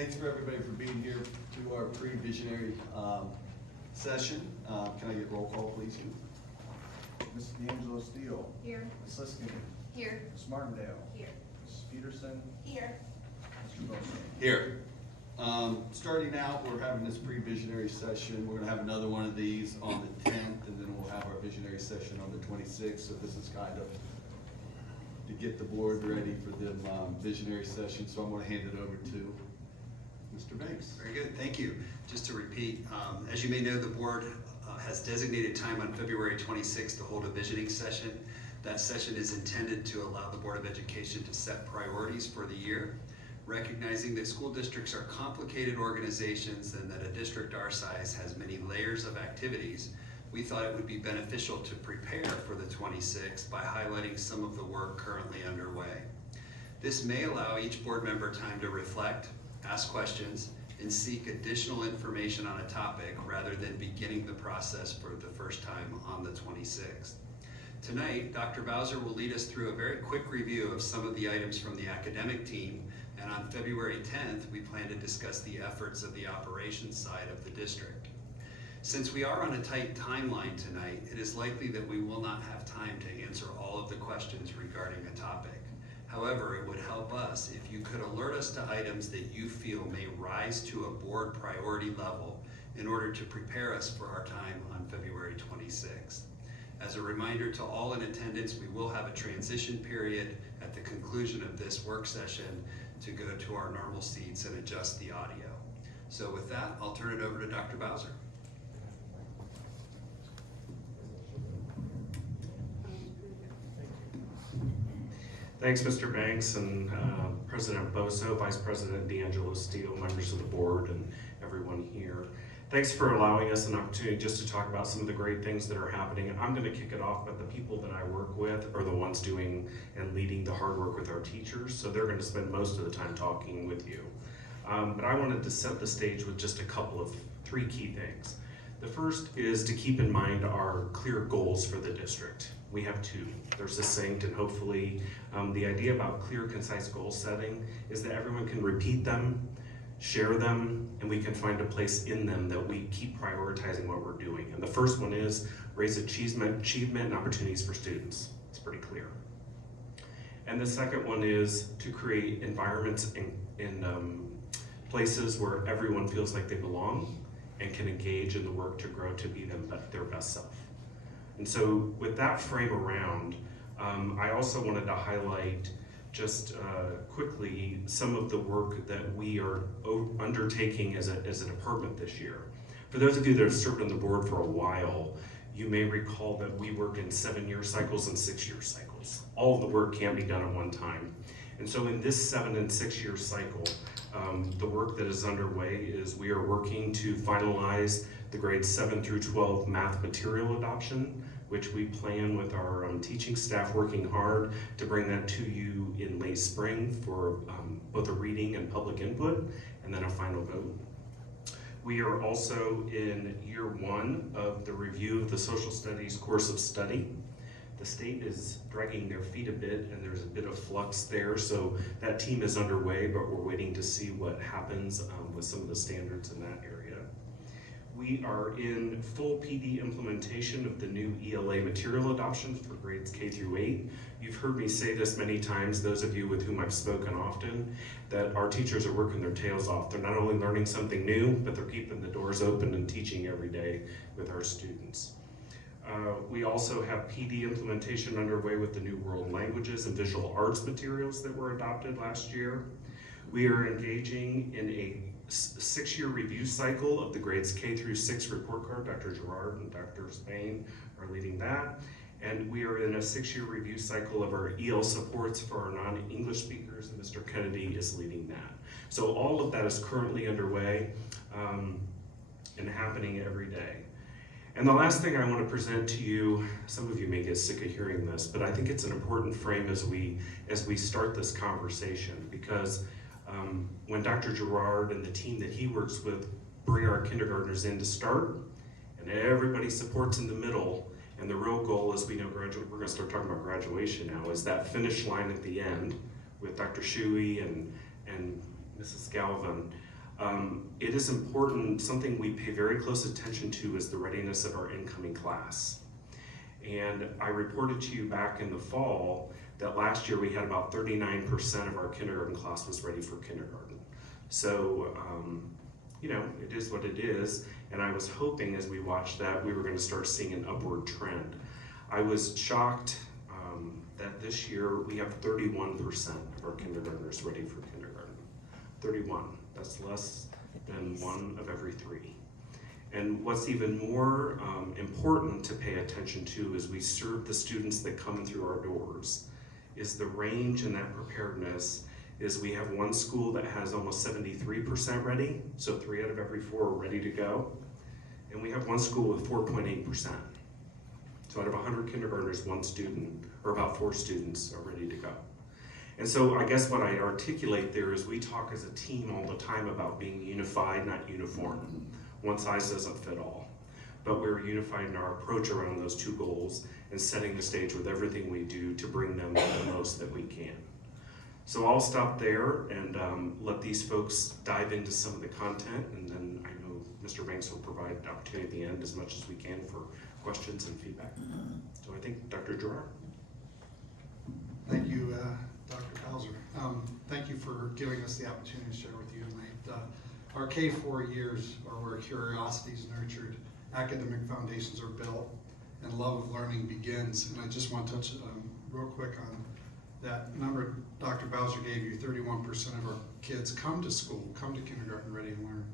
Thanks for everybody for being here to our pre-visionary session. Can I get roll call, please? Ms. D'Angelo Steele. Here. Ms. Liskinen. Here. Ms. Martindale. Here. Ms. Peterson. Here. Mr. Bosso. Here. Starting out, we're having this pre-visionary session. We're gonna have another one of these on the 10th, and then we'll have our visionary session on the 26th. So this is kind of to get the board ready for the visionary session. So I'm gonna hand it over to Mr. Banks. Very good, thank you. Just to repeat, as you may know, the board has designated time on February 26th to hold a visioning session. That session is intended to allow the Board of Education to set priorities for the year, recognizing that school districts are complicated organizations and that a district our size has many layers of activities. We thought it would be beneficial to prepare for the 26th by highlighting some of the work currently underway. This may allow each board member time to reflect, ask questions, and seek additional information on a topic rather than beginning the process for the first time on the 26th. Tonight, Dr. Bowser will lead us through a very quick review of some of the items from the academic team, and on February 10th, we plan to discuss the efforts of the operations side of the district. Since we are on a tight timeline tonight, it is likely that we will not have time to answer all of the questions regarding a topic. However, it would help us if you could alert us to items that you feel may rise to a board priority level in order to prepare us for our time on February 26th. As a reminder to all in attendance, we will have a transition period at the conclusion of this work session to go to our normal seats and adjust the audio. So with that, I'll turn it over to Dr. Bowser. Thanks, Mr. Banks and President Bosso, Vice President D'Angelo Steele, members of the board, and everyone here. Thanks for allowing us an opportunity just to talk about some of the great things that are happening. I'm going to kick it off, but the people that I work with are the ones doing and leading the hard work with our teachers, so they're going to spend most of the time talking with you. But I wanted to set the stage with just three key things. The first is to keep in mind our clear goals for the district. We have two. They're succinct, and hopefully the idea about clear, concise goal setting is that everyone can repeat them, share them, and we can find a place in them that we keep prioritizing what we're doing. And the first one is raise achievement and opportunities for students. It's pretty clear. And the second one is to create environments in places where everyone feels like they belong and can engage in the work to grow to be their best self. And so with that frame around, I also wanted to highlight just quickly some of the work that we are undertaking as a department this year. For those of you that have served on the board for a while, you may recall that we work in 7-year cycles and 6-year cycles. All of the work can't be done at one time. And so in this 7 and 6-year cycle, the work that is underway is we are working to finalize the grades 7 through 12 math material adoption, which we plan with our teaching staff working hard to bring that to you in late spring for both a reading and public input, and then a final vote. We are also in year 1 of the review of the social studies course of study. The state is dragging their feet a bit, and there's a bit of flux there, so that team is underway, but we're waiting to see what happens with some of the standards in that area. We are in full PD implementation of the new ELA material adoption for grades K through 8. You've heard me say this many times, those of you with whom I've spoken often, that our teachers are working their tails off. They're not only learning something new, but they're keeping the doors open and teaching every day with our students. We also have PD implementation underway with the new world languages and visual arts materials that were adopted last year. We are engaging in a 6-year review cycle of the grades K through 6 report card. Dr. Gerard and Dr. Spain are leading that. And we are in a 6-year review cycle of our EL supports for our non-English speakers, and Mr. Kennedy is leading that. So all of that is currently underway and happening every day. And the last thing I want to present to you, some of you may get sick of hearing this, but I think it's an important frame as we start this conversation, because when Dr. Gerard and the team that he works with bring our kindergartners in to start, and everybody supports in the middle, and the real goal is, we know we're going to start talking about graduation now, is that finish line at the end with Dr. Shuey and Mrs. Galvin. It is important, something we pay very close attention to is the readiness of our incoming class. And I reported to you back in the fall that last year we had about 39% of our kindergarten class was ready for kindergarten. So, it is what it is. And I was hoping as we watched that we were going to start seeing an upward trend. I was shocked that this year we have 31% of our kindergartners ready for kindergarten. 31, that's less than 1 of every 3. And what's even more important to pay attention to as we serve the students that come through our doors is the range in that preparedness. Is we have one school that has almost 73% ready, so 3 out of every 4 are ready to go. And we have one school with 4.8%. So out of 100 kindergartners, 1 student, or about 4 students are ready to go. And so I guess what I articulate there is we talk as a team all the time about being unified, not uniform. One size doesn't fit all. But we're unified in our approach around those 2 goals and setting the stage with everything we do to bring them the most that we can. So I'll stop there and let these folks dive into some of the content, and then I know Mr. Banks will provide an opportunity at the end as much as we can for questions and feedback. So I think Dr. Gerard. Thank you, Dr. Bowser. Thank you for giving us the opportunity to share with you tonight. Our K-4 years are where curiosity is nurtured, academic foundations are built, and love of learning begins. And I just want to touch real quick on that number Dr. Bowser gave you. 31% of our kids come to school, come to kindergarten ready to learn.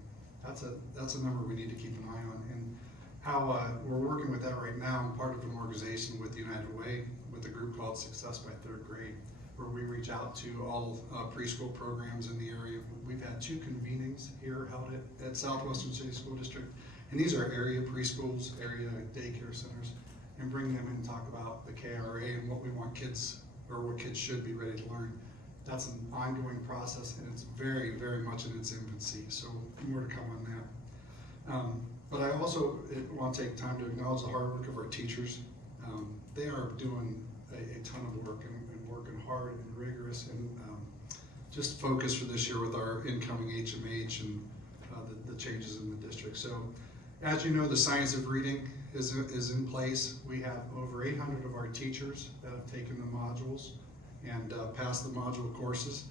That's a number we need to keep an eye on. And how we're working with that right now. I'm part of an organization with United Way with a group called Success by 3rd Grade, where we reach out to all preschool programs in the area. We've had 2 convenings here held at Southwestern City School District, and these are area preschools, area daycare centers, and bring them in and talk about the KRA and what we want kids, or what kids should be ready to learn. That's an ongoing process, and it's very, very much in its infancy, so more to come on that. But I also want to take time to acknowledge the hard work of our teachers. They are doing a ton of work and working hard and rigorous and just focused for this year with our incoming HMH and the changes in the district. So as you know, the science of reading is in place. We have over 800 of our teachers that have taken the modules and passed the module courses.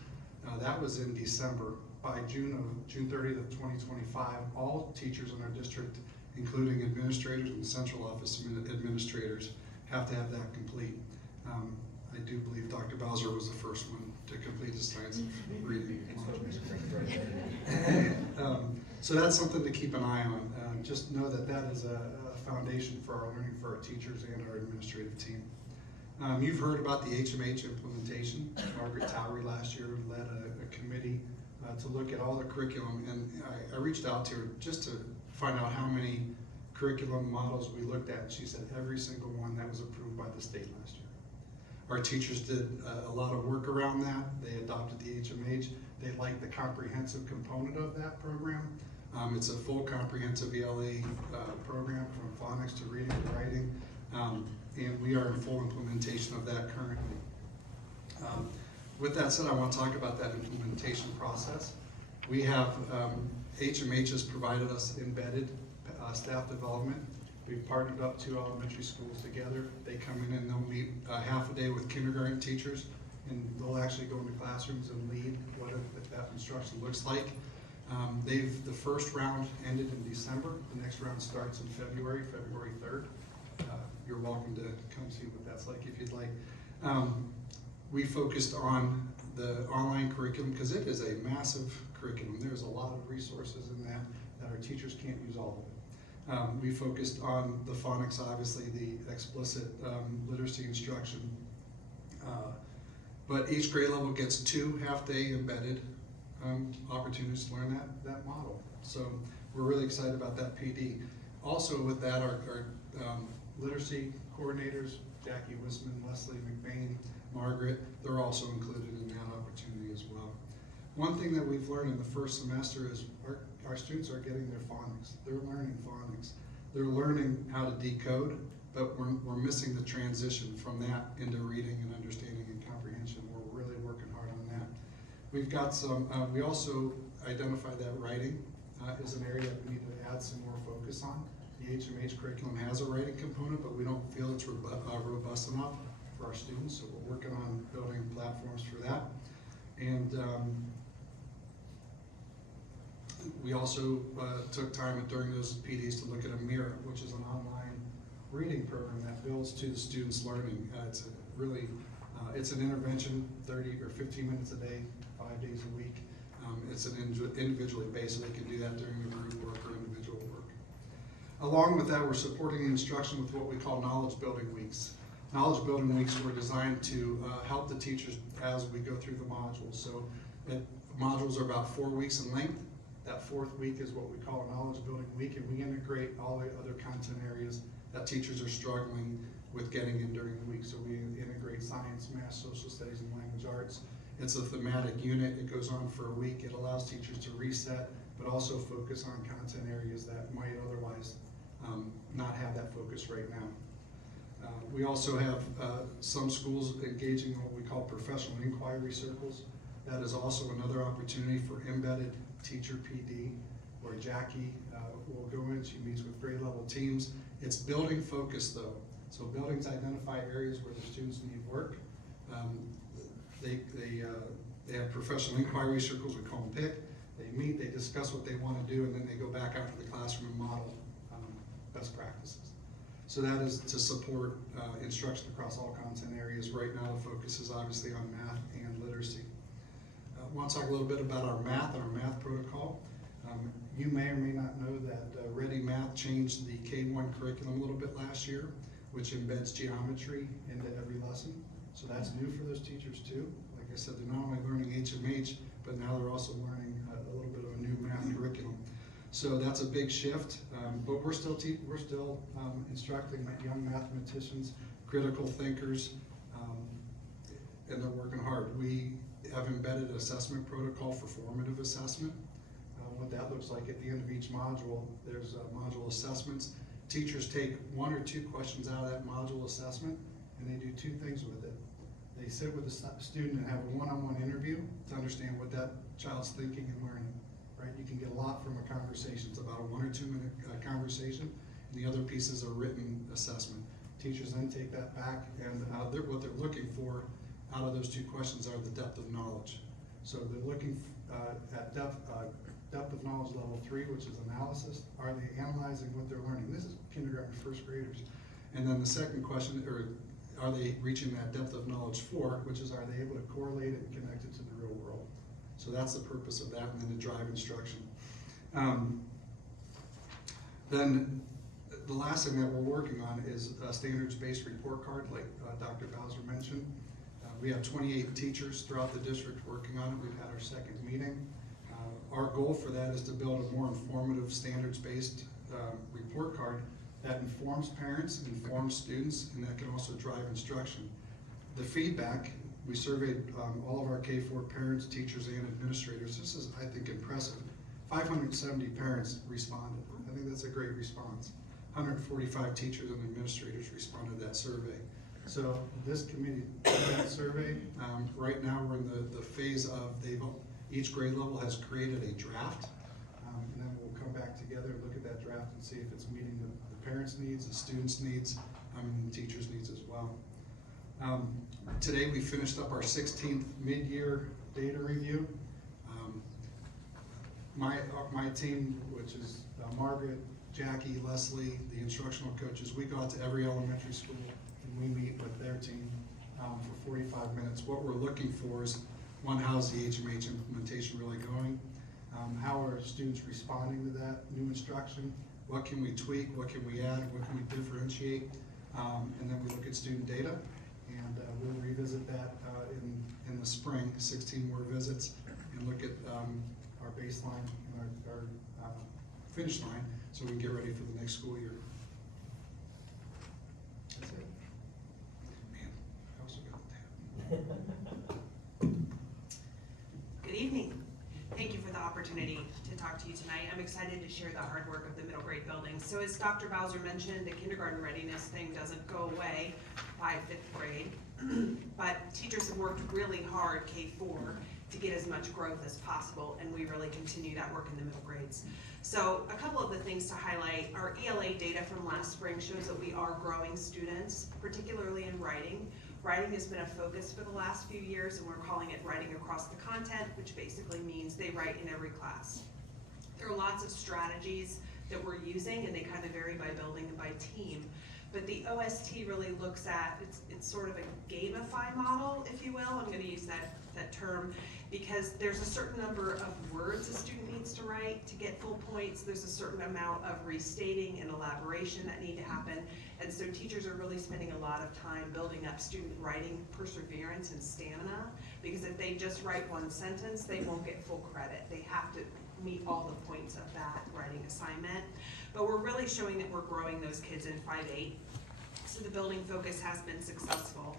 That was in December. By June 30th of 2025, all teachers in our district, including administrators and central office administrators, have to have that complete. I do believe Dr. Bowser was the first one to complete the science of reading. So that's something to keep an eye on. Just know that that is a foundation for our learning for our teachers and our administrative team. You've heard about the HMH implementation. Margaret Towery last year led a committee to look at all the curriculum, and I reached out to her just to find out how many curriculum models we looked at. She said every single one that was approved by the state last year. Our teachers did a lot of work around that. They adopted the HMH. They liked the comprehensive component of that program. It's a full comprehensive ELA program from phonics to reading to writing, and we are in full implementation of that currently. With that said, I want to talk about that implementation process. We have, HMH has provided us embedded staff development. We've partnered up 2 elementary schools together. They come in and they'll meet half a day with kindergarten teachers, and they'll actually go into classrooms and lead what that instruction looks like. The first round ended in December. The next round starts in February 3rd. You're welcome to come see what that's like if you'd like. We focused on the online curriculum because it is a massive curriculum. There's a lot of resources in that our teachers can't use all of it. We focused on the phonics, obviously the explicit literacy instruction. But each grade level gets 2 half-day embedded opportunities to learn that model. So we're really excited about that PD. Also with that, our literacy coordinators, Jackie Wisman, Leslie McBain, Margaret, they're also included in that opportunity as well. One thing that we've learned in the first semester is our students are getting their phonics. They're learning phonics. They're learning how to decode, but we're missing the transition from that into reading and understanding and comprehension. We're really working hard on that. We've got some, we also identified that writing is an area that we need to add some more focus on. The HMH curriculum has a writing component, but we don't feel it's robust enough for our students, so we're working on building platforms for that. And we also took time during those PDs to look at a Mirror, which is an online reading program that builds to the students' learning. It's a really, it's an intervention, 30 or 15 minutes a day, 5 days a week. It's an individually based, so they can do that during the group work or individual work. Along with that, we're supporting the instruction with what we call knowledge building weeks. Knowledge building weeks were designed to help the teachers as we go through the modules. So modules are about 4 weeks in length. That 4th week is what we call a knowledge building week, and we integrate all the other content areas that teachers are struggling with getting in during the week. So we integrate science, math, social studies, and language arts. It's a thematic unit. It goes on for a week. It allows teachers to reset, but also focus on content areas that might otherwise not have that focus right now. We also have some schools engaging in what we call professional inquiry circles. That is also another opportunity for embedded teacher PD, where Jackie will go in, she meets with grade level teams. It's building focus though. So buildings identify areas where the students need work. They have professional inquiry circles, we call them PIC. They meet, they discuss what they want to do, and then they go back out to the classroom and model best practices. So that is to support instruction across all content areas. Right now the focus is obviously on math and literacy. I want to talk a little bit about our math and our math protocol. You may or may not know that Ready Math changed the K-1 curriculum a little bit last year, which embeds geometry into every lesson. So that's new for those teachers too. Like I said, they're not only learning HMH, but now they're also learning a little bit of a new math curriculum. So that's a big shift, but we're still instructing young mathematicians, critical thinkers, and they're working hard. We have embedded an assessment protocol for formative assessment. What that looks like at the end of each module, there's module assessments. Teachers take 1 or 2 questions out of that module assessment, and they do 2 things with it. They sit with the student and have a one-on-one interview to understand what that child's thinking and learning. Right? You can get a lot from a conversation. It's about a 1 or 2 minute conversation, and the other pieces are written assessment. Teachers then take that back, and what they're looking for out of those 2 questions are the depth of knowledge. So they're looking at depth of knowledge level 3, which is analysis. Are they analyzing what they're learning? This is kindergarten, 1st graders. And then the second question, or are they reaching that depth of knowledge 4, which is are they able to correlate it and connect it to the real world? So that's the purpose of that, and then to drive instruction. Then the last thing that we're working on is a standards-based report card, like Dr. Bowser mentioned. We have 28 teachers throughout the district working on it. We've had our 2nd meeting. Our goal for that is to build a more informative standards-based report card that informs parents, informs students, and that can also drive instruction. The feedback, we surveyed all of our K-4 parents, teachers, and administrators. This is, I think, impressive. 570 parents responded. I think that's a great response. 145 teachers and administrators responded to that survey. So this committee did that survey. Right now we're in the phase of each grade level has created a draft, and then we'll come back together and look at that draft and see if it's meeting the parents' needs, the students' needs, and the teachers' needs as well. Today we finished up our 16th mid-year data review. My team, which is Margaret, Jackie, Leslie, the instructional coaches, we go out to every elementary school and we meet with their team for 45 minutes. What we're looking for is, one, how's the HMH implementation really going? How are students responding to that new instruction? What can we tweak? What can we add? What can we differentiate? And then we look at student data, and we'll revisit that in the spring, 16 more visits, and look at our baseline and our finish line, so we can get ready for the next school year. That's it. Man, I also got that. Good evening. Thank you for the opportunity to talk to you tonight. I'm excited to share the hard work of the middle grade building. So as Dr. Bowser mentioned, the kindergarten readiness thing doesn't go away by 5th grade, but teachers have worked really hard, K-4, to get as much growth as possible, and we really continue that work in the middle grades. So a couple of the things to highlight, our ELA data from last spring shows that we are growing students, particularly in writing. Writing has been a focus for the last few years, and we're calling it writing across the content, which basically means they write in every class. There are lots of strategies that we're using, and they kind of vary by building and by team. But the OST really looks at, it's sort of a gamify model, if you will. I'm gonna use that term, because there's a certain number of words a student needs to write to get full points. There's a certain amount of restating and elaboration that need to happen. And so teachers are really spending a lot of time building up student writing perseverance and stamina, because if they just write one sentence, they won't get full credit. They have to meet all the points of that writing assignment. But we're really showing that we're growing those kids in 5-8. So the building focus has been successful.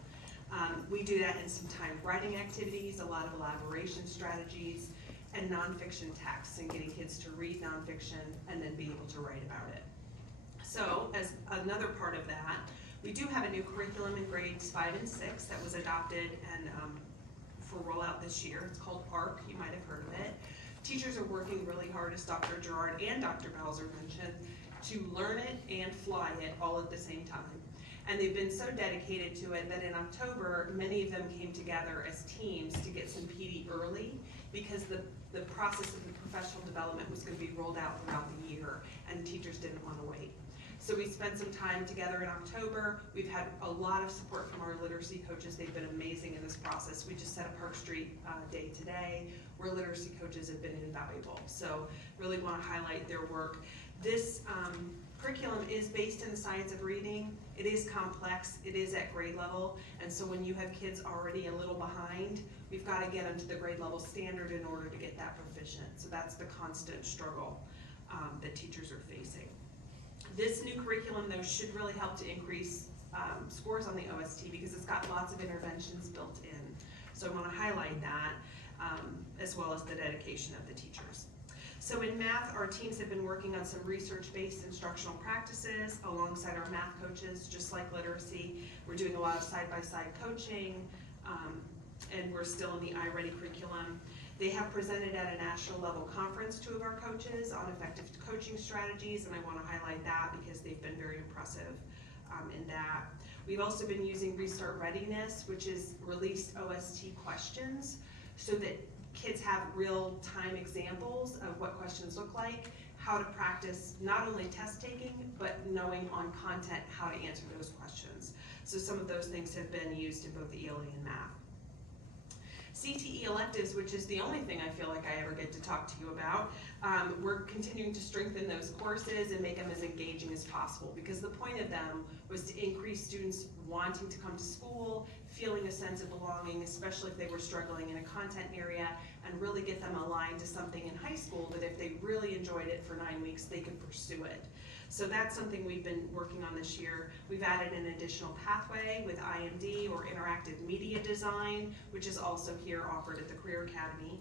We do that in some timed writing activities, a lot of elaboration strategies, and nonfiction texts, and getting kids to read nonfiction and then be able to write about it. So as another part of that, we do have a new curriculum in grades 5 and 6 that was adopted and for rollout this year. It's called ARC, you might have heard of it. Teachers are working really hard, as Dr. Gerard and Dr. Bowser mentioned, to learn it and fly it all at the same time. And they've been so dedicated to it that in October, many of them came together as teams to get some PD early, because the process of the professional development was gonna be rolled out throughout the year, and teachers didn't wanna wait. So we spent some time together in October. We've had a lot of support from our literacy coaches. They've been amazing in this process. We just had a Park Street day today where literacy coaches have been invaluable. So really wanna highlight their work. This curriculum is based in the science of reading. It is complex, it is at grade level, and so when you have kids already a little behind, we've gotta get them to the grade level standard in order to get that proficient. So that's the constant struggle that teachers are facing. This new curriculum, though, should really help to increase scores on the OST, because it's got lots of interventions built in. So I wanna highlight that, as well as the dedication of the teachers. So in math, our teams have been working on some research-based instructional practices alongside our math coaches, just like literacy. We're doing a lot of side-by-side coaching, and we're still in the iReady curriculum. They have presented at a national level conference, 2 of our coaches, on effective coaching strategies, and I wanna highlight that because they've been very impressive in that. We've also been using Restart Readiness, which is released OST questions, so that kids have real-time examples of what questions look like, how to practice not only test taking, but knowing on content how to answer those questions. So some of those things have been used in both ELA and math. CTE electives, which is the only thing I feel like I ever get to talk to you about, we're continuing to strengthen those courses and make them as engaging as possible, because the point of them was to increase students wanting to come to school, feeling a sense of belonging, especially if they were struggling in a content area, and really get them aligned to something in high school that if they really enjoyed it for 9 weeks, they could pursue it. So that's something we've been working on this year. We've added an additional pathway with IMD, or interactive media design, which is also here offered at the Career Academy.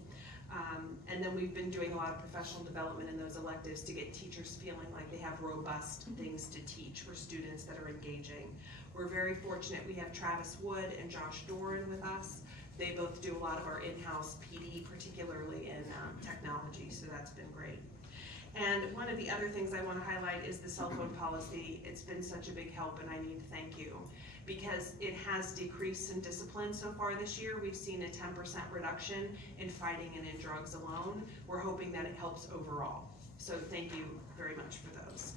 And then we've been doing a lot of professional development in those electives to get teachers feeling like they have robust things to teach for students that are engaging. We're very fortunate we have Travis Wood and Josh Doran with us. They both do a lot of our in-house PD, particularly in technology, so that's been great. And one of the other things I want to highlight is the cell phone policy. It's been such a big help, and I need to thank you, because it has decreased in discipline so far this year. We've seen a 10% reduction in fighting and in drugs alone. We're hoping that it helps overall. So thank you very much for those.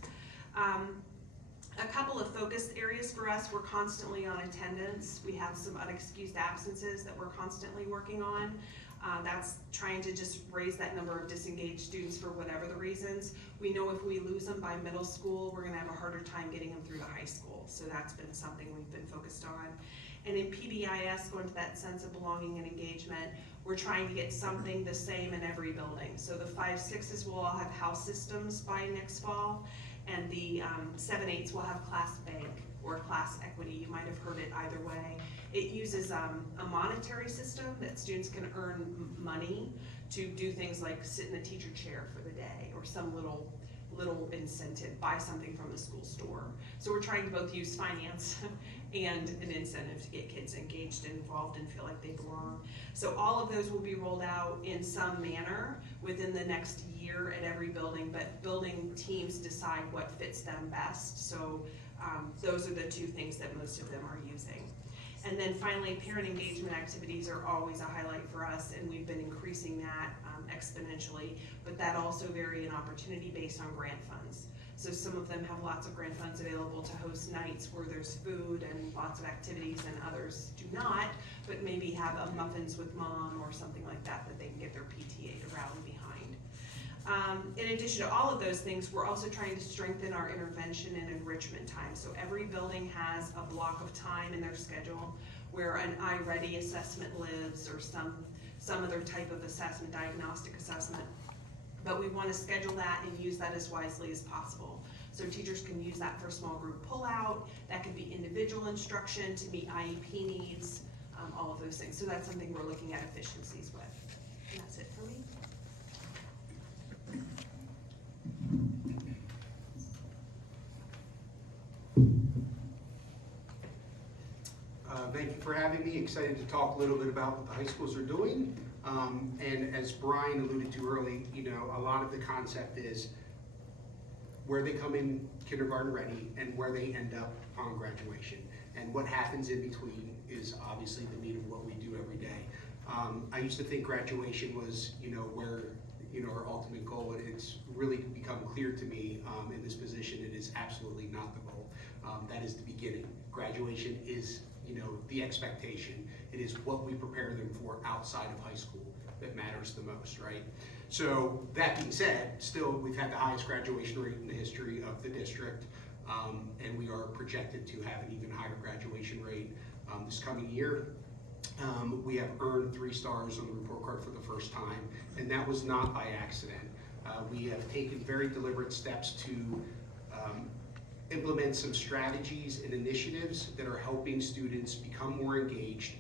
A couple of focus areas for us, we're constantly on attendance. We have some unexcused absences that we're constantly working on. That's trying to just raise that number of disengaged students for whatever the reasons. We know if we lose them by middle school, we're gonna have a harder time getting them through the high school. So that's been something we've been focused on. And in PBIS, going to that sense of belonging and engagement, we're trying to get something the same in every building. So the 5-6s will all have house systems by next fall, and the 7-8s will have class bank or class equity. You might have heard it either way. It uses a monetary system that students can earn money to do things like sit in the teacher chair for the day, or some little incentive, buy something from the school store. So we're trying to both use finance and an incentive to get kids engaged and involved and feel like they belong. So all of those will be rolled out in some manner within the next year at every building, but building teams decide what fits them best. So those are the two things that most of them are using. And then finally, parent engagement activities are always a highlight for us, and we've been increasing that exponentially, but that also vary in opportunity based on grant funds. So some of them have lots of grant funds available to host nights where there's food and lots of activities, and others do not, but maybe have a muffins with mom or something like that that they can get their PTA to rally behind. In addition to all of those things, we're also trying to strengthen our intervention and enrichment time. So every building has a block of time in their schedule where an iReady assessment lives, or some other type of assessment, diagnostic assessment. But we want to schedule that and use that as wisely as possible. So teachers can use that for small group pullout, that could be individual instruction to meet IEP needs, all of those things. So that's something we're looking at efficiencies with. And that's it for me. Thank you for having me. Excited to talk a little bit about what the high schools are doing. And as Brian alluded to early, a lot of the concept is where they come in kindergarten ready and where they end up on graduation. And what happens in between is obviously the meat of what we do every day. I used to think graduation was, where, our ultimate goal, and it's really become clear to me in this position, it is absolutely not the goal. That is the beginning. Graduation is, the expectation. It is what we prepare them for outside of high school that matters the most, right? So that being said, still we've had the highest graduation rate in the history of the district, and we are projected to have an even higher graduation rate this coming year. We have earned 3 stars on the report card for the first time, and that was not by accident. We have taken very deliberate steps to implement some strategies and initiatives that are helping students become more engaged,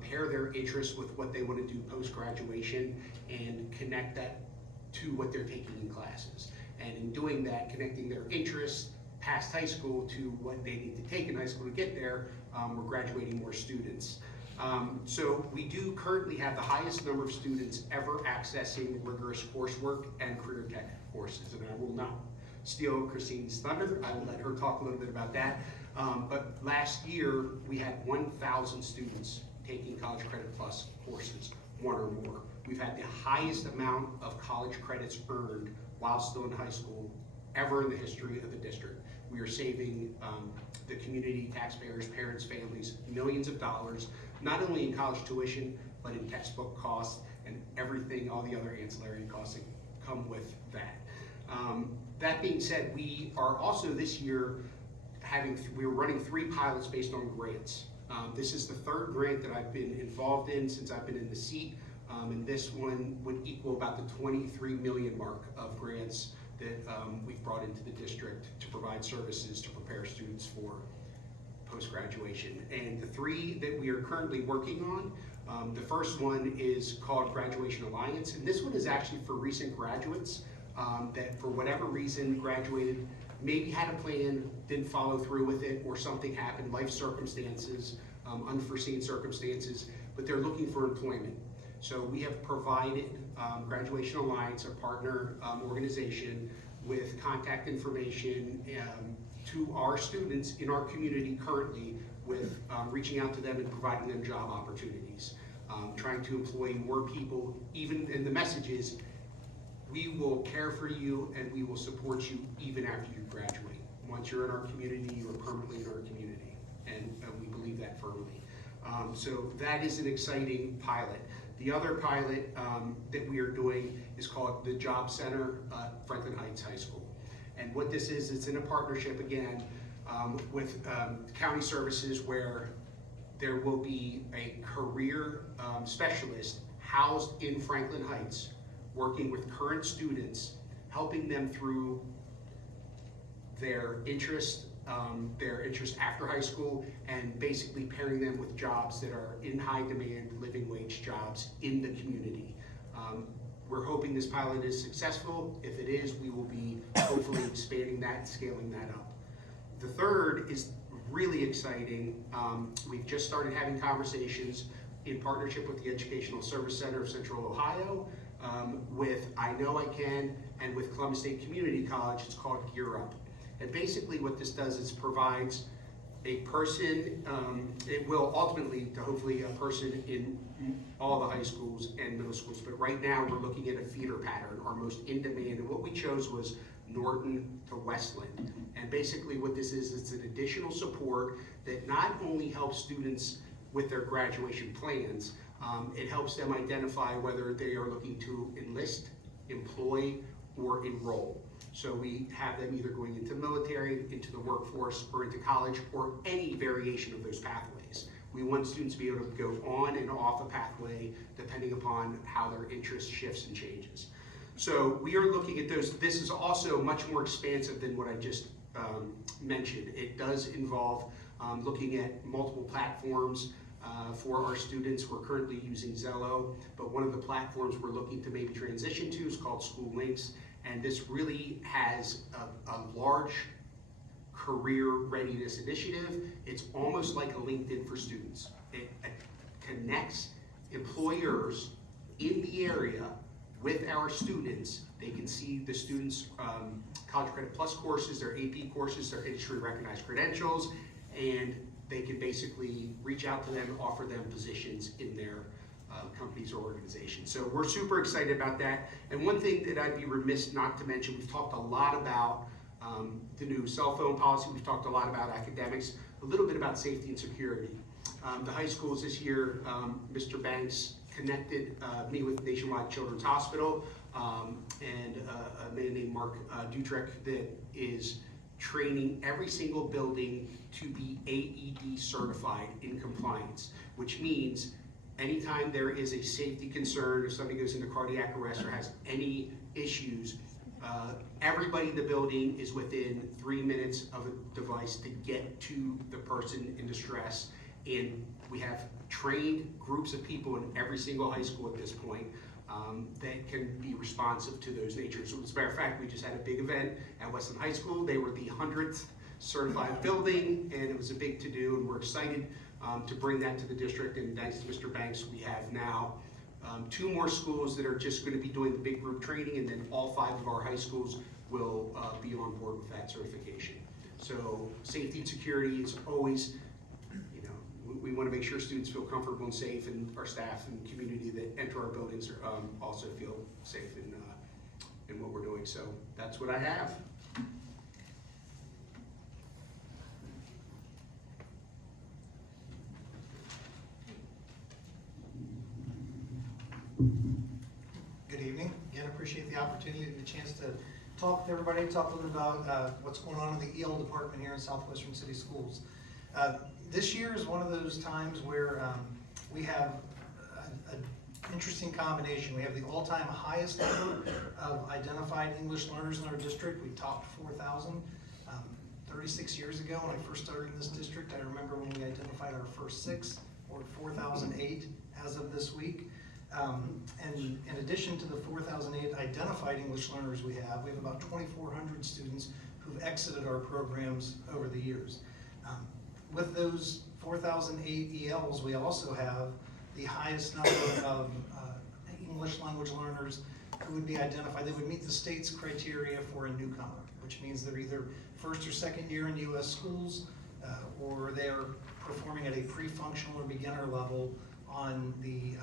pair their interests with what they want to do post-graduation, and connect that to what they're taking in classes. And in doing that, connecting their interests past high school to what they need to take in high school to get there, we're graduating more students. So we do currently have the highest number of students ever accessing rigorous coursework and career tech courses, and I will not steal Christine's thunder. I will let her talk a little bit about that. But last year, we had 1,000 students taking College Credit Plus courses, 1 or more. We've had the highest amount of college credits earned while still in high school ever in the history of the district. We are saving the community, taxpayers, parents, families, millions of dollars, not only in college tuition, but in textbook costs and everything, all the other ancillary costs that come with that. That being said, we are also this year we're running 3 pilots based on grants. This is the 3rd grant that I've been involved in since I've been in the seat, and this one would equal about the 23 million mark of grants that we've brought into the district to provide services to prepare students for post-graduation. And the 3 that we are currently working on, the first one is called Graduation Alliance, and this one is actually for recent graduates that for whatever reason graduated, maybe had a plan, didn't follow through with it, or something happened, life circumstances, unforeseen circumstances, but they're looking for employment. So we have provided Graduation Alliance, a partner organization, with contact information to our students in our community currently, with reaching out to them and providing them job opportunities, trying to employ more people. Even in the messages, we will care for you and we will support you even after you graduate. Once you're in our community, you are permanently in our community, and we believe that firmly. So that is an exciting pilot. The other pilot that we are doing is called the Job Center at Franklin Heights High School. And what this is, it's in a partnership again with county services, where there will be a career specialist housed in Franklin Heights, working with current students, helping them through their interest after high school, and basically pairing them with jobs that are in high demand, living wage jobs in the community. We're hoping this pilot is successful. If it is, we will be hopefully expanding that and scaling that up. The third is really exciting. We've just started having conversations in partnership with the Educational Service Center of Central Ohio, with I Know I Can, and with Columbus State Community College. It's called Gear Up. And basically what this does is provides a person, it will ultimately to hopefully a person in all the high schools and middle schools, but right now we're looking at a feeder pattern, our most in demand, and what we chose was Norton to Westland. And basically what this is, it's an additional support that not only helps students with their graduation plans, it helps them identify whether they are looking to enlist, employ, or enroll. So we have them either going into military, into the workforce, or into college, or any variation of those pathways. We want students to be able to go on and off a pathway depending upon how their interest shifts and changes. So we are looking at those. This is also much more expansive than what I just mentioned. It does involve looking at multiple platforms for our students. We're currently using Zello, but one of the platforms we're looking to maybe transition to is called School Links. And this really has a large career readiness initiative. It's almost like a LinkedIn for students. It connects employers in the area with our students. They can see the students' College Credit Plus courses, their AP courses, their industry recognized credentials, and they can basically reach out to them, offer them positions in their companies or organizations. So we're super excited about that. And one thing that I'd be remiss not to mention, we've talked a lot about the new cell phone policy, we've talked a lot about academics, a little bit about safety and security. The high schools this year, Mr. Banks connected me with Nationwide Children's Hospital and a man named Mark Dutrek that is training every single building to be AED certified in compliance, which means anytime there is a safety concern, if somebody goes into cardiac arrest or has any issues, everybody in the building is within 3 minutes of a device to get to the person in distress. And we have trained groups of people in every single high school at this point that can be responsive to those natures. So as a matter of fact, we just had a big event at Westland High School. They were the 100th certified building, and it was a big to-do, and we're excited to bring that to the district. And thanks to Mr. Banks, we have now 2 more schools that are just going to be doing the big group training, and then all 5 of our high schools will be on board with that certification. So safety and security is always, you know, we want to make sure students feel comfortable and safe, and our staff and community that enter our buildings also feel safe in what we're doing. So that's what I have. Good evening. Again, appreciate the opportunity and the chance to talk to everybody, talk a little about what's going on in the EL department here in Southwestern City Schools. This year is one of those times where we have an interesting combination. We have the all-time highest number of identified English learners in our district. We topped 4,000. 36 years ago when I first started in this district, I remember when we identified our first 6, we're at 4,008 as of this week. And in addition to the 4,008 identified English learners we have about 2,400 students who've exited our programs over the years. With those 4,008 ELs, we also have the highest number of English language learners who would be identified. They would meet the state's criteria for a newcomer, which means they're either first or second year in U.S. schools, or they're performing at a pre-functional or beginner level on the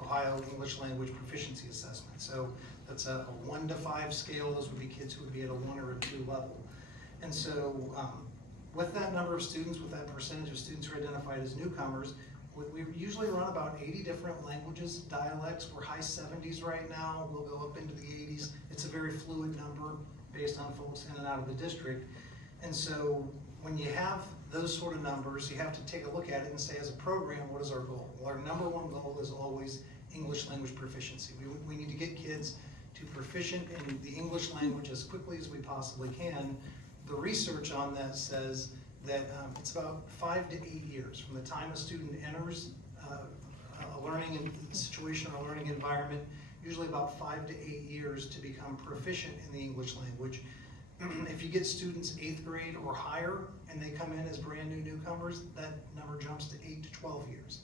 Ohio English Language Proficiency Assessment. So that's a 1 to 5 scale. Those would be kids who would be at a 1 or a 2 level. And so with that number of students, with that percentage of students who are identified as newcomers, we usually run about 80 different languages, dialects. We're high 70s right now. We'll go up into the 80s. It's a very fluid number based on folks in and out of the district. And so when you have those sort of numbers, you have to take a look at it and say, as a program, what is our goal? Well, our number 1 goal is always English language proficiency. We need to get kids to proficient in the English language as quickly as we possibly can. The research on that says that it's about 5 to 8 years from the time a student enters a learning situation or a learning environment, usually about 5 to 8 years to become proficient in the English language. If you get students 8th grade or higher and they come in as brand new newcomers, that number jumps to 8 to 12 years.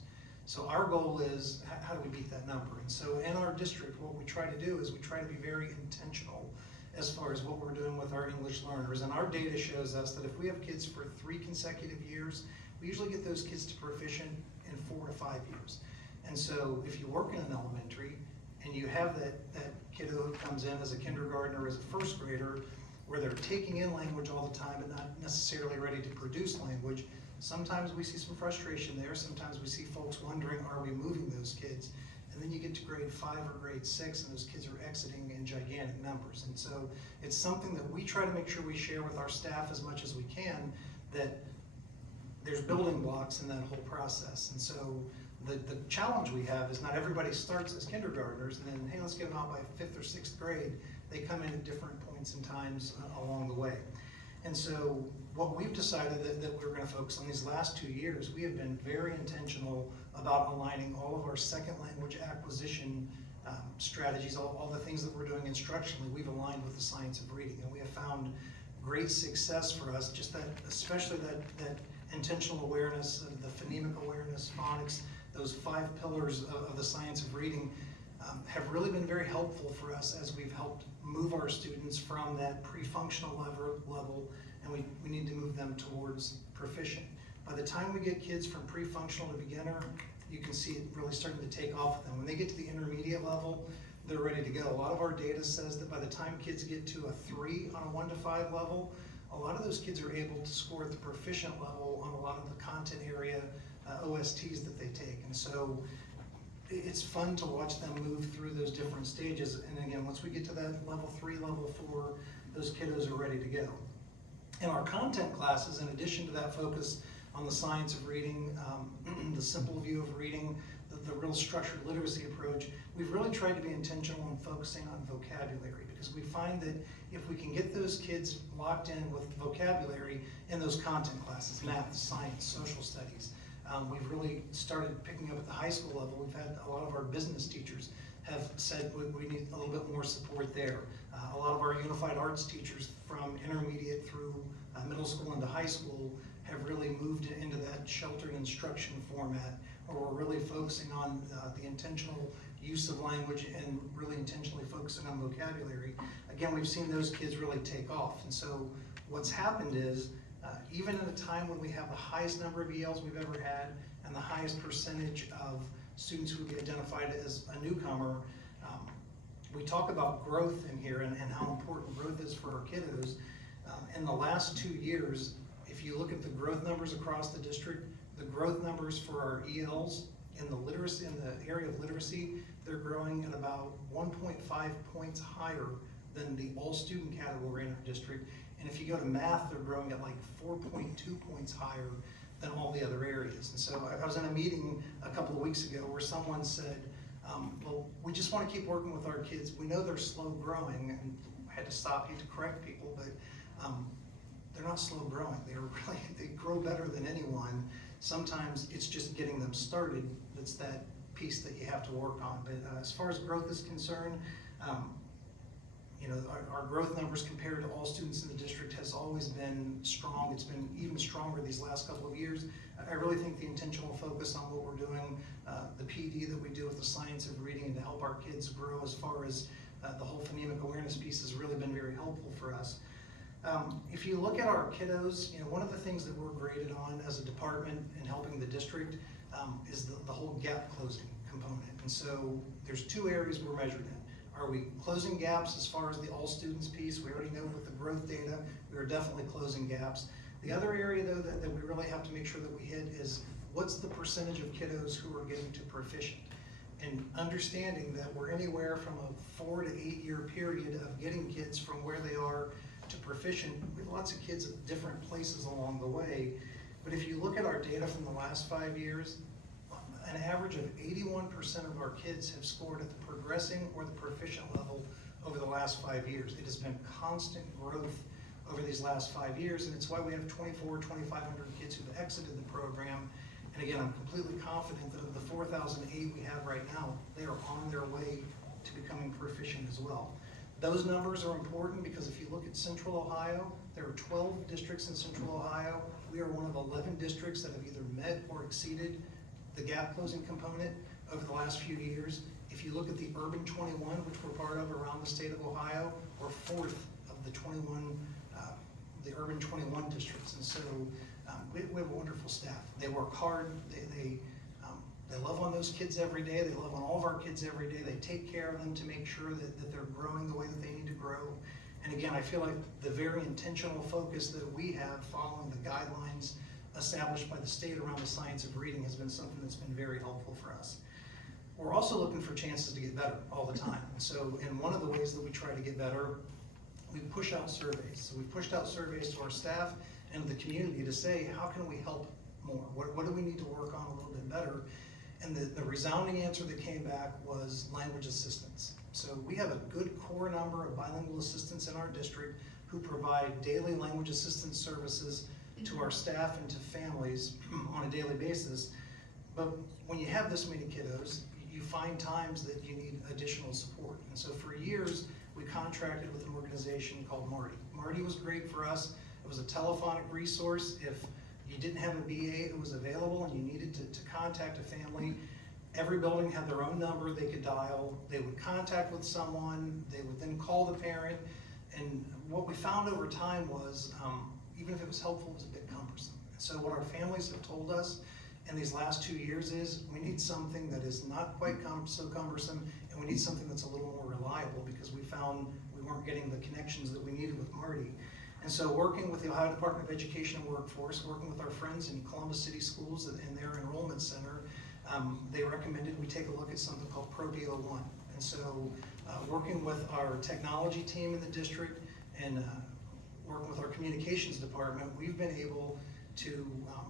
So our goal is, how do we beat that number? And so in our district, what we try to do is we try to be very intentional as far as what we're doing with our English learners. And our data shows us that if we have kids for 3 consecutive years, we usually get those kids to proficient in 4 to 5 years. And so if you work in an elementary and you have that kiddo who comes in as a kindergartner, as a first grader, where they're taking in language all the time but not necessarily ready to produce language, sometimes we see some frustration there. Sometimes we see folks wondering, are we moving those kids? And then you get to grade 5 or grade 6 and those kids are exiting in gigantic numbers. And so it's something that we try to make sure we share with our staff as much as we can, that there's building blocks in that whole process. And so the challenge we have is not everybody starts as kindergartners and then, hey, let's get them out by 5th or 6th grade. They come in at different points and times along the way. And so what we've decided that we're gonna focus on these last 2 years, we have been very intentional about aligning all of our second language acquisition strategies, all the things that we're doing instructionally, we've aligned with the science of reading. And we have found great success for us, just that, especially that intentional awareness, the phonemic awareness, phonics, those 5 pillars of the science of reading have really been very helpful for us as we've helped move our students from that pre-functional level, and we need to move them towards proficient. By the time we get kids from pre-functional to beginner, you can see it really starting to take off with them. When they get to the intermediate level, they're ready to go. A lot of our data says that by the time kids get to a 3 on a 1 to 5 level, a lot of those kids are able to score at the proficient level on a lot of the content area OSTs that they take. And so it's fun to watch them move through those different stages. And again, once we get to that level 3, level 4, those kiddos are ready to go. In our content classes, in addition to that focus on the science of reading, the simple view of reading, the real structured literacy approach, we've really tried to be intentional in focusing on vocabulary, because we find that if we can get those kids locked in with vocabulary in those content classes, math, science, social studies, we've really started picking up at the high school level. We've had a lot of our business teachers have said we need a little bit more support there. A lot of our unified arts teachers from intermediate through middle school into high school have really moved into that sheltered instruction format, where we're really focusing on the intentional use of language and really intentionally focusing on vocabulary. Again, we've seen those kids really take off. And so what's happened is, even at a time when we have the highest number of ELs we've ever had and the highest percentage of students who would be identified as a newcomer, we talk about growth in here and how important growth is for our kiddos. In the last 2 years, if you look at the growth numbers across the district, the growth numbers for our ELs in the literacy, in the area of literacy, they're growing at about 1.5 points higher than the all student category in our district. And if you go to math, they're growing at like 4.2 points higher than all the other areas. And so I was in a meeting a couple of weeks ago where someone said, well, we just want to keep working with our kids. We know they're slow growing, and I had to stop you to correct people, but they're not slow growing. They grow better than anyone. Sometimes it's just getting them started that's that piece that you have to work on. But as far as growth is concerned, you know, our growth numbers compared to all students in the district has always been strong. It's been even stronger these last couple of years. I really think the intentional focus on what we're doing, the PD that we do with the science of reading and to help our kids grow as far as the whole phonemic awareness piece has really been very helpful for us. If you look at our kiddos, you know, one of the things that we're graded on as a department in helping the district is the whole gap closing component. And so there's 2 areas we're measured in. Are we closing gaps as far as the all students piece? We already know with the growth data, we are definitely closing gaps. The other area though that we really have to make sure that we hit is what's the percentage of kiddos who are getting to proficient? And understanding that we're anywhere from a 4 to 8 year period of getting kids from where they are to proficient. We have lots of kids at different places along the way. But if you look at our data from the last 5 years, an average of 81% of our kids have scored at the progressing or the proficient level over the last 5 years. It has been constant growth over these last 5 years, and it's why we have 2,500 kids who've exited the program. And again, I'm completely confident that of the 4,008 we have right now, they are on their way to becoming proficient as well. Those numbers are important because if you look at Central Ohio, there are 12 districts in Central Ohio. We are one of 11 districts that have either met or exceeded the gap closing component over the last few years. If you look at the Urban 21, which we're part of around the state of Ohio, we're fourth of the 21, the Urban 21 districts. And so we have a wonderful staff. They work hard. They love on those kids every day. They love on all of our kids every day. They take care of them to make sure that they're growing the way that they need to grow. And again, I feel like the very intentional focus that we have following the guidelines established by the state around the science of reading has been something that's been very helpful for us. We're also looking for chances to get better all the time. And so in one of the ways that we try to get better, we push out surveys. So we pushed out surveys to our staff and the community to say, how can we help more? What do we need to work on a little bit better? And the resounding answer that came back was language assistance. So we have a good core number of bilingual assistants in our district who provide daily language assistance services to our staff and to families on a daily basis. But when you have this many kiddos, you find times that you need additional support. And so for years, we contracted with an organization called Marty. Marty was great for us. It was a telephonic resource. If you didn't have a BA who was available and you needed to contact a family, every building had their own number they could dial. They would contact with someone. They would then call the parent. And what we found over time was, even if it was helpful, it was a bit cumbersome. So what our families have told us in these last 2 years is we need something that is not quite so cumbersome, and we need something that's a little more reliable, because we found we weren't getting the connections that we needed with Marty. And so working with the Ohio Department of Education and Workforce, working with our friends in Columbus City Schools and their enrollment center, they recommended we take a look at something called Propio One. And so working with our technology team in the district and working with our communications department, we've been able to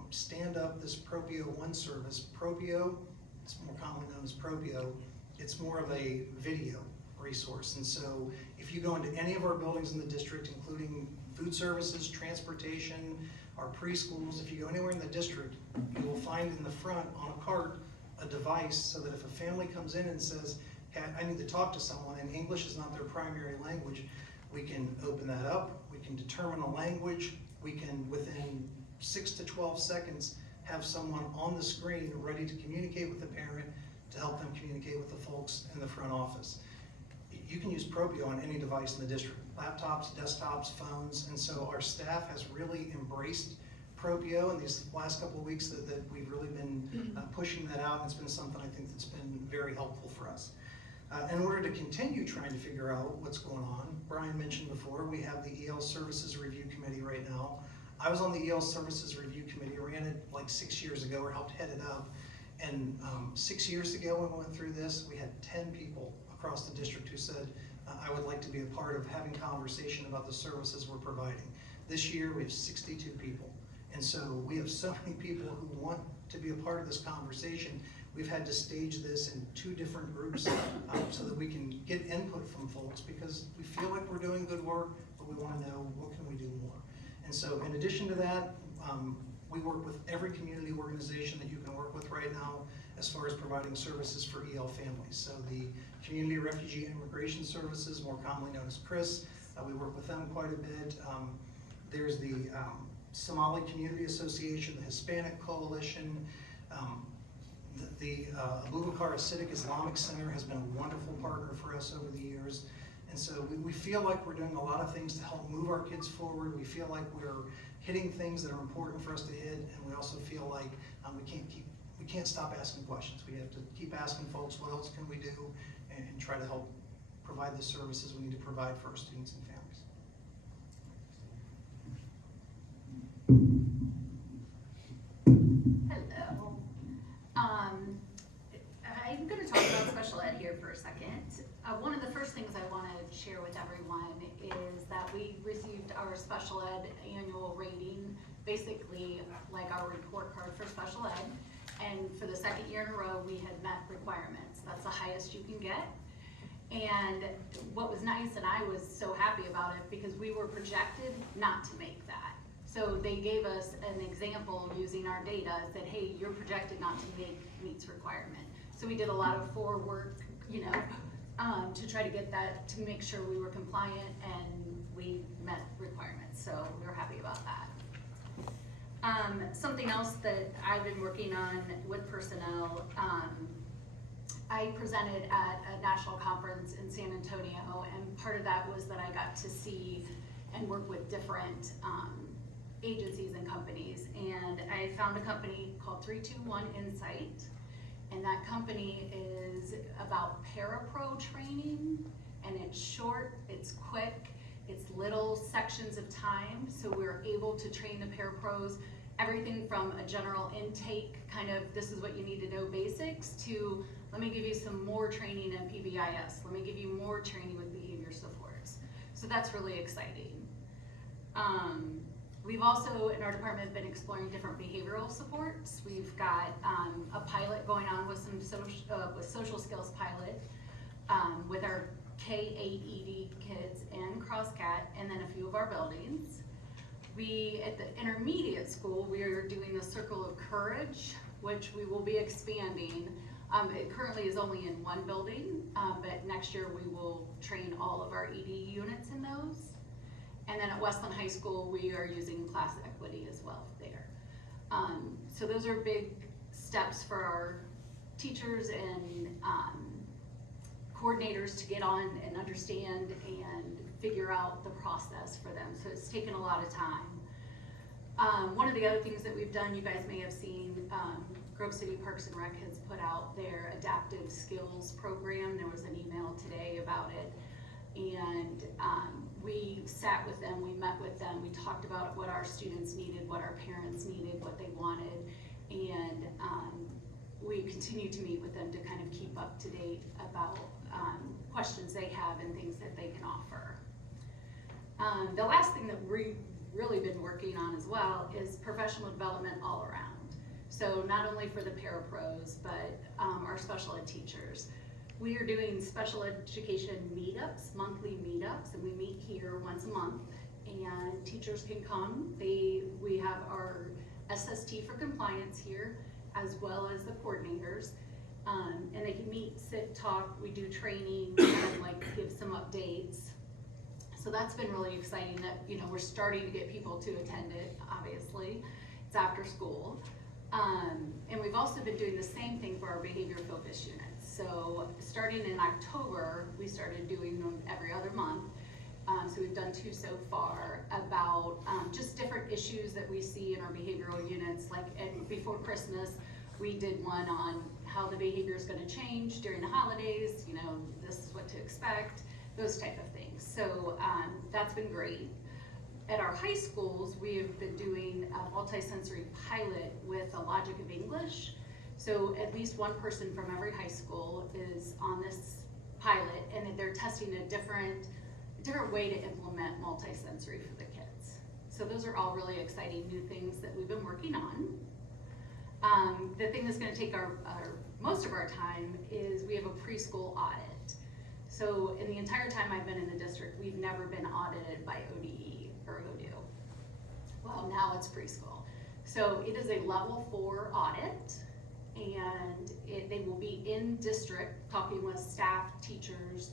stand up this Propio One service. Propio, it's more commonly known as Propio, it's more of a video resource. And so if you go into any of our buildings in the district, including food services, transportation, our preschools, if you go anywhere in the district, you will find in the front on a cart a device so that if a family comes in and says, hey, I need to talk to someone and English is not their primary language, we can open that up, we can determine a language, we can within 6 to 12 seconds have someone on the screen ready to communicate with the parent to help them communicate with the folks in the front office. You can use Propio on any device in the district, laptops, desktops, phones, and so our staff has really embraced Propio in these last couple of weeks that we've really been pushing that out, and it's been something I think that's been very helpful for us. In order to continue trying to figure out what's going on, Brian mentioned before, we have the EL Services Review Committee right now. I was on the EL Services Review Committee, ran it like 6 years ago, or helped head it up. And 6 years ago when we went through this, we had 10 people across the district who said, I would like to be a part of having conversation about the services we're providing. This year, we have 62 people. And so we have so many people who want to be a part of this conversation. We've had to stage this in 2 different groups so that we can get input from folks, because we feel like we're doing good work, but we want to know what can we do more. And so in addition to that, we work with every community organization that you can work with right now as far as providing services for EL families. So the Community Refugee and Immigration Services, more commonly known as CRIS, we work with them quite a bit. There's the Somali Community Association, the Hispanic Coalition, the Abubakar Hasidic Islamic Center has been a wonderful partner for us over the years. And so we feel like we're doing a lot of things to help move our kids forward. We feel like we're hitting things that are important for us to hit, and we also feel like we can't stop asking questions. We have to keep asking folks, what else can we do, and try to help provide the services we need to provide for our students and families. Hello. I'm going to talk about special ed here for a second. One of the first things I want to share with everyone is that we received our special ed annual rating, basically like our report card for special ed. And for the second year in a row, we had met requirements. That's the highest you can get. And what was nice, and I was so happy about it, because we were projected not to make that. So they gave us an example using our data, said, hey, you're projected not to make meets requirement. So we did a lot of forward, to try to get that, to make sure we were compliant and we met requirements, so we were happy about that. Something else that I've been working on with personnel, I presented at a national conference in San Antonio, and part of that was that I got to see and work with different agencies and companies, and I found a company called 321 Insight, and that company is about parapro training, and it's short, it's quick, it's little sections of time, so we're able to train the parapros everything from a general intake, kind of this is what you need to know basics, to let me give you some more training in PBIS, let me give you more training with behavior supports. So that's really exciting. We've also, in our department, been exploring different behavioral supports. We've got a pilot going on with some social skills pilot with our K-8 ED kids and CrossCat, and then a few of our buildings. At the intermediate school, we are doing the Circle of Courage, which we will be expanding. It currently is only in one building, but next year we will train all of our ED units in those. And then at Westland High School, we are using class equity as well there. So those are big steps for our teachers and coordinators to get on and understand and figure out the process for them. So it's taken a lot of time. One of the other things that we've done, you guys may have seen, Grove City Parks and Rec has put out their adaptive skills program. There was an email today about it. And we sat with them, we met with them, we talked about what our students needed, what our parents needed, what they wanted, and we continue to meet with them to kind of keep up to date about questions they have and things that they can offer. The last thing that we've really been working on as well is professional development all around. So not only for the parapros, but our special ed teachers. We are doing special education meetups, monthly meetups, and we meet here once a month, and teachers can come. We have our SST for compliance here, as well as the coordinators, and they can meet, sit, talk. We do training, and like give some updates. So that's been really exciting that, you know, we're starting to get people to attend it, obviously. It's after school. And we've also been doing the same thing for our behavior focus units. So starting in October, we started doing them every other month. So we've done 2 so far about just different issues that we see in our behavioral units. Like before Christmas, we did one on how the behavior is going to change during the holidays. You know, this is what to expect, those type of things. So that's been great. At our high schools, we have been doing a multisensory pilot with a Logic of English. So at least one person from every high school is on this pilot, and they're testing a different way to implement multisensory for the kids. So those are all really exciting new things that we've been working on. The thing that's going to take our most of our time is we have a preschool audit. So in the entire time I've been in the district, we've never been audited by ODE or ODU. Well, now it's preschool. So it is a level 4 audit, and they will be in district talking with staff, teachers,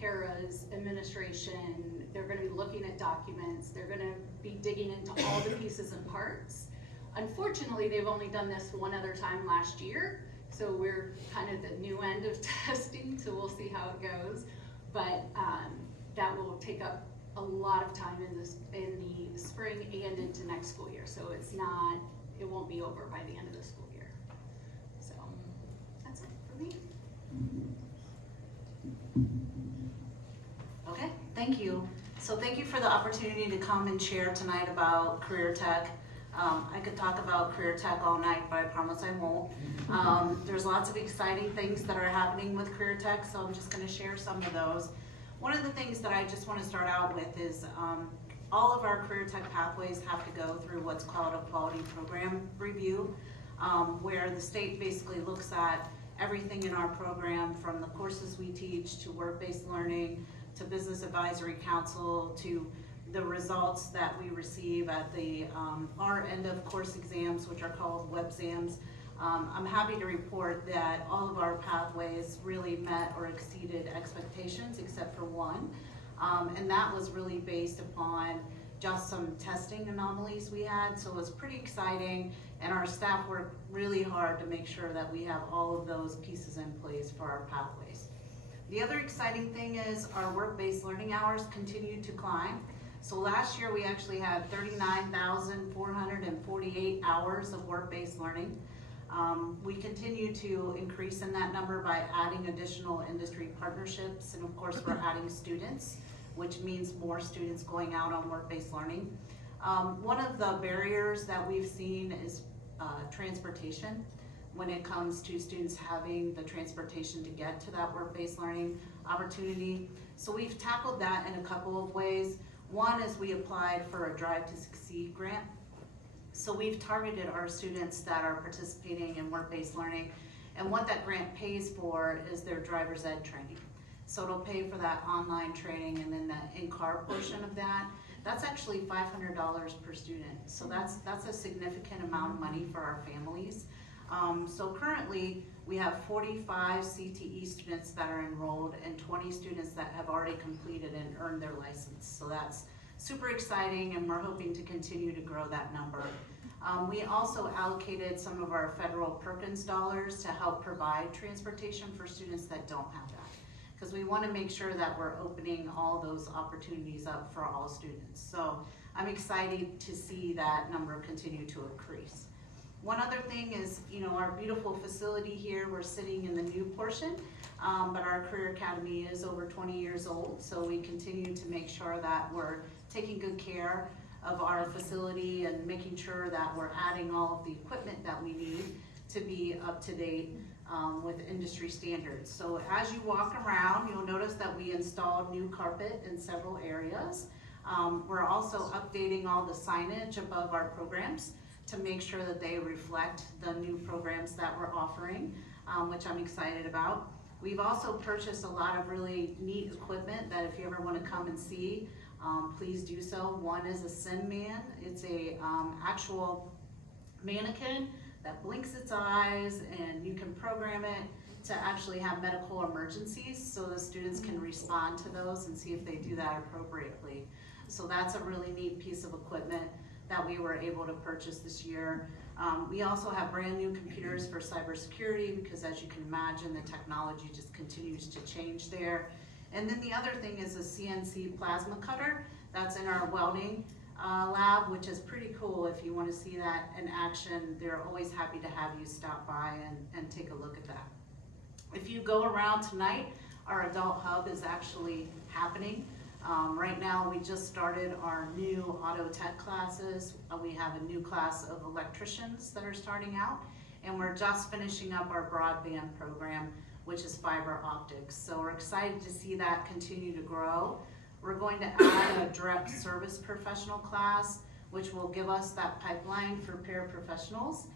paras, administration. They're going to be looking at documents. They're going to be digging into all the pieces and parts. Unfortunately, they've only done this one other time last year, so we're kind of the new end of testing, so we'll see how it goes. But that will take up a lot of time in the spring and into next school year. So it won't be over by the end of the school year. So that's it for me. Okay, thank you. So thank you for the opportunity to come and share tonight about Career Tech. I could talk about Career Tech all night, but I promise I won't. There's lots of exciting things that are happening with Career Tech, so I'm just gonna share some of those. One of the things that I just wanna start out with is all of our Career Tech pathways have to go through what's called a quality program review, where the state basically looks at everything in our program, from the courses we teach to work-based learning to business advisory council to the results that we receive at the our end of course exams, which are called web exams. I'm happy to report that all of our pathways really met or exceeded expectations except for one. And that was really based upon just some testing anomalies we had, so it was pretty exciting, and our staff worked really hard to make sure that we have all of those pieces in place for our pathways. The other exciting thing is our work-based learning hours continue to climb. So last year we actually had 39,448 hours of work-based learning. We continue to increase in that number by adding additional industry partnerships, and of course we're adding students, which means more students going out on work-based learning. One of the barriers that we've seen is transportation when it comes to students having the transportation to get to that work-based learning opportunity. So we've tackled that in a couple of ways. One is we applied for a Drive to Succeed grant. So we've targeted our students that are participating in work-based learning, and what that grant pays for is their driver's ed training. So it'll pay for that online training, and then the in-car portion of that, that's actually $500 per student. So that's a significant amount of money for our families. So currently, we have 45 CTE students that are enrolled and 20 students that have already completed and earned their license. So that's super exciting, and we're hoping to continue to grow that number. We also allocated some of our federal Perkins dollars to help provide transportation for students that don't have that, because we want to make sure that we're opening all those opportunities up for all students. So I'm excited to see that number continue to increase. One other thing is, our beautiful facility here, we're sitting in the new portion, but our Career Academy is over 20 years old, so we continue to make sure that we're taking good care of our facility and making sure that we're adding all of the equipment that we need to be up to date with industry standards. So as you walk around, you'll notice that we installed new carpet in several areas. We're also updating all the signage above our programs to make sure that they reflect the new programs that we're offering, which I'm excited about. We've also purchased a lot of really neat equipment that if you ever want to come and see, please do so. One is a Sim Man. It's a actual mannequin that blinks its eyes, and you can program it to actually have medical emergencies, so the students can respond to those and see if they do that appropriately. So that's a really neat piece of equipment that we were able to purchase this year. We also have brand new computers for cybersecurity, because as you can imagine, the technology just continues to change there. And then the other thing is a CNC plasma cutter that's in our welding lab, which is pretty cool. If you want to see that in action, they're always happy to have you stop by and take a look at that. If you go around tonight, our adult hub is actually happening. Right now, we just started our new auto tech classes. We have a new class of electricians that are starting out, and we're just finishing up our broadband program, which is fiber optics. So we're excited to see that continue to grow. We're going to add a direct service professional class, which will give us that pipeline for paraprofessionals,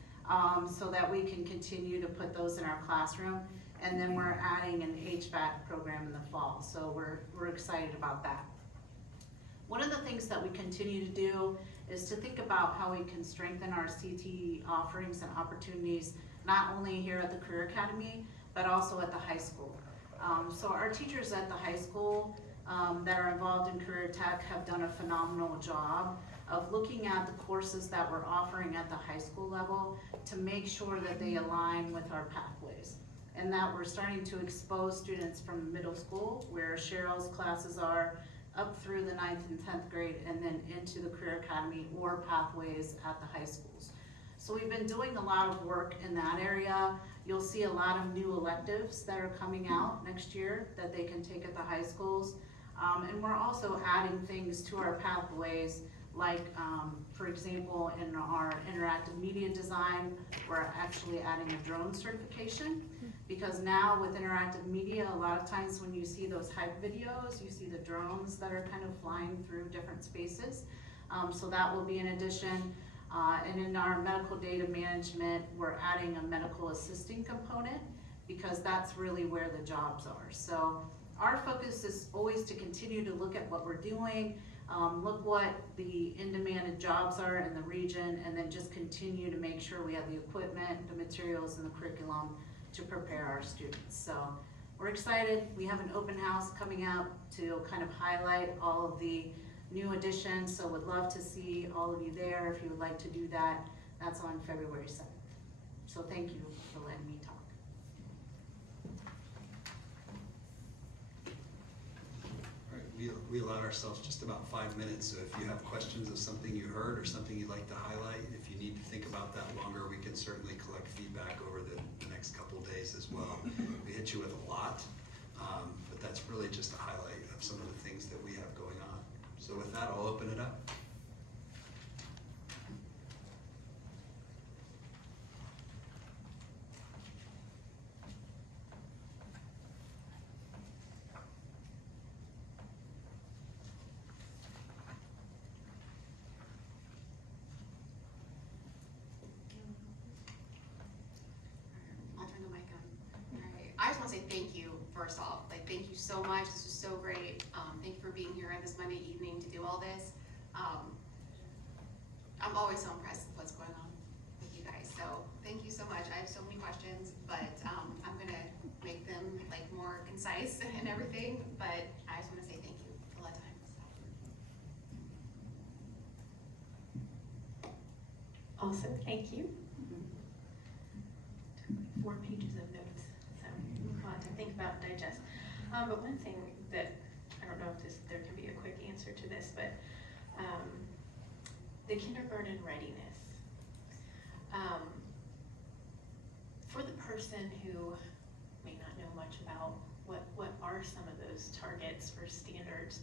so that we can continue to put those in our classroom. And then we're adding an HVAC program in the fall, so we're excited about that. One of the things that we continue to do is to think about how we can strengthen our CTE offerings and opportunities, not only here at the Career Academy, but also at the high school. So our teachers at the high school that are involved in Career Tech have done a phenomenal job of looking at the courses that we're offering at the high school level to make sure that they align with our pathways, and that we're starting to expose students from middle school, where Cheryl's classes are, up through the 9th and 10th grade, and then into the Career Academy or pathways at the high schools. So we've been doing a lot of work in that area. You'll see a lot of new electives that are coming out next year that they can take at the high schools. And we're also adding things to our pathways, like, for example, in our interactive media design, we're actually adding a drone certification, because now with interactive media, a lot of times when you see those hype videos, you see the drones that are kind of flying through different spaces. So that will be an addition. And in our medical data management, we're adding a medical assisting component, because that's really where the jobs are. So our focus is always to continue to look at what we're doing, look what the in-demanded jobs are in the region, and then just continue to make sure we have the equipment, the materials, and the curriculum to prepare our students. So we're excited. We have an open house coming up to kind of highlight all of the new additions, so would love to see all of you there if you would like to do that. That's on February 7th. So thank you for letting me talk. All right, we allowed ourselves just about 5 minutes, so if you have questions of something you heard or something you'd like to highlight, if you need to think about that longer, we can certainly collect feedback over the next couple of days as well. We hit you with a lot, but that's really just a highlight of some of the things that we have going on. So with that, I'll open it up. I'll turn the mic on. All right. I just want to say thank you, first off. Like, thank you so much. This was so great. Thank you for being here on this Monday evening to do all this. I'm always so impressed with what's going on with you guys. So thank you so much. I have so many questions, but I'm gonna make them like more concise and everything. But I just want to say thank you for that time. Awesome, thank you. Took like 4 pages of notes, so a lot to think about and digest. But one thing that, I don't know if there can be a quick answer to this, but the kindergarten readiness. For the person who may not know much about what are some of those targets or standards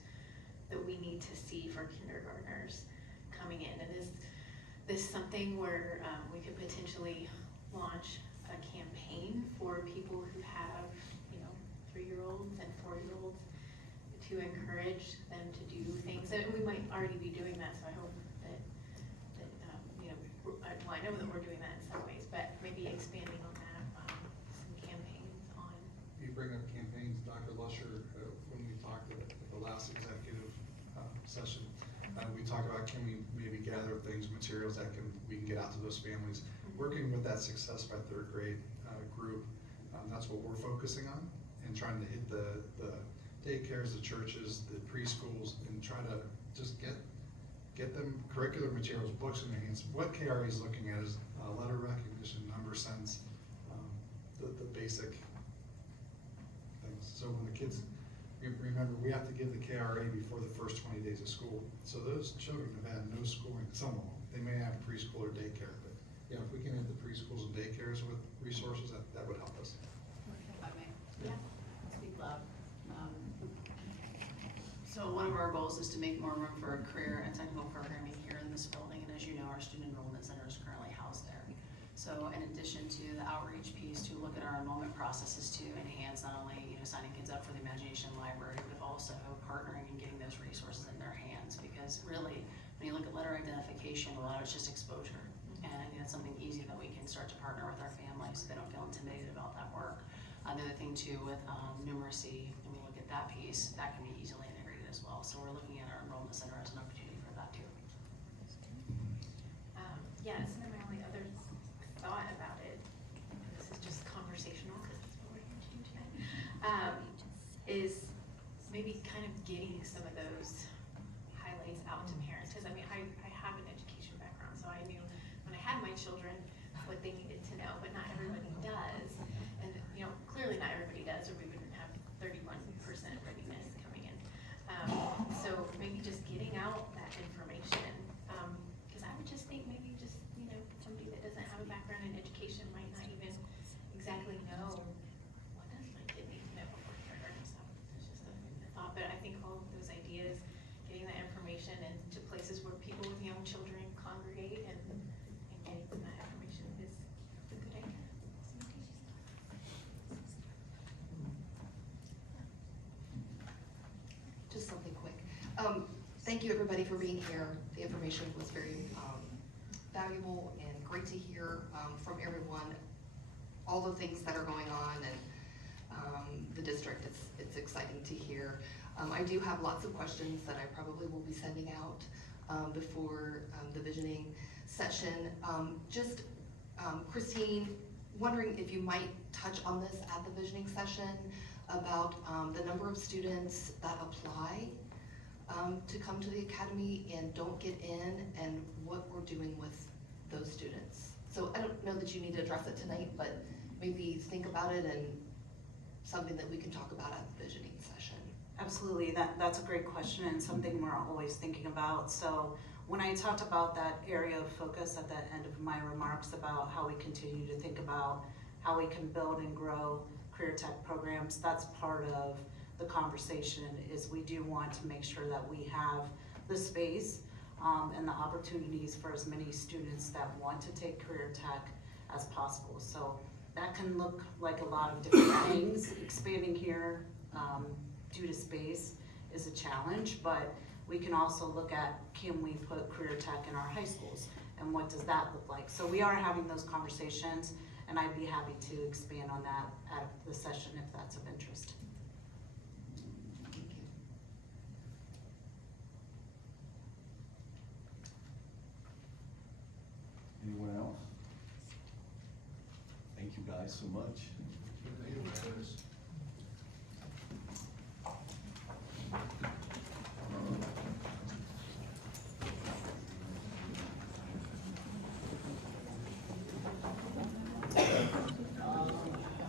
that we need to see for kindergartners coming in, and is this something where we could potentially launch a campaign for people who have, 3-year-olds and 4-year-olds to encourage them to do things? And we might already be doing that, so I hope that well, I know that we're doing that in some ways, but maybe expanding on that, some campaigns on. You bring up campaigns, Dr. Lusher, when we talked at the last executive session, we talked about, can we maybe gather things, materials that we can get out to those families. Working with that Success by Third Grade group, that's what we're focusing on, and trying to hit the daycares, the churches, the preschools, and try to just get them curricular materials, books in their hands. What KRE is looking at is letter recognition, number sense, the basic things. So when the kids, remember, we have to give the KRA before the first 20 days of school. So those children have had no schooling, some of them. They may have preschool or daycare, but if we can hit the preschools and daycares with resources, that would help us. If I may. Yeah. Speak loud. So one of our goals is to make more room for career and technical programming here in this building, and as you know, our student enrollment center is currently housed there. So in addition to the outreach piece, to look at our enrollment processes to enhance not only, signing kids up for the Imagination Library, but also partnering and getting those resources in their hands. Because really, when you look at letter identification, a lot of it's just exposure. And I think that's something easy that we can start to partner with our families so they don't feel intimidated about that work. The other thing too with numeracy, when we look at that piece, that can be easily integrated as well. So we're looking at our enrollment center as an opportunity for that too. Yes, and then my only other thought about it, and this is just conversational because that's what we're here to do tonight, is maybe kind of getting some of those highlights out to parents. Because I have an education background, so I knew when I had my children what they needed to know, but not everybody does. And clearly not everybody does, or we wouldn't have 31% readiness coming in. So maybe just getting out that information, because I would just think maybe just, somebody that doesn't have a background in education might not even exactly know what does my kid need to know before kindergarten. So it's just a thought, but I think all of those ideas, getting that information into places where people with young children congregate and getting them that information is a good idea. Just something quick. Thank you everybody for being here. The information was very valuable and great to hear from everyone, all the things that are going on and the district. It's exciting to hear. I do have lots of questions that I probably will be sending out before the visioning session. Christine, wondering if you might touch on this at the visioning session about the number of students that apply to come to the academy and don't get in, and what we're doing with those students. So I don't know that you need to address it tonight, but maybe think about it and something that we can talk about at the visioning session. Absolutely, that's a great question and something we're always thinking about. So when I talked about that area of focus at the end of my remarks about how we continue to think about how we can build and grow career tech programs, that's part of the conversation. Is we do want to make sure that we have the space and the opportunities for as many students that want to take career tech as possible. So that can look like a lot of different things. Expanding here due to space is a challenge, but we can also look at, can we put career tech in our high schools, and what does that look like? So we are having those conversations, and I'd be happy to expand on that at the session if that's of interest. Thank you. Anyone else? Thank you guys so much. Thank you.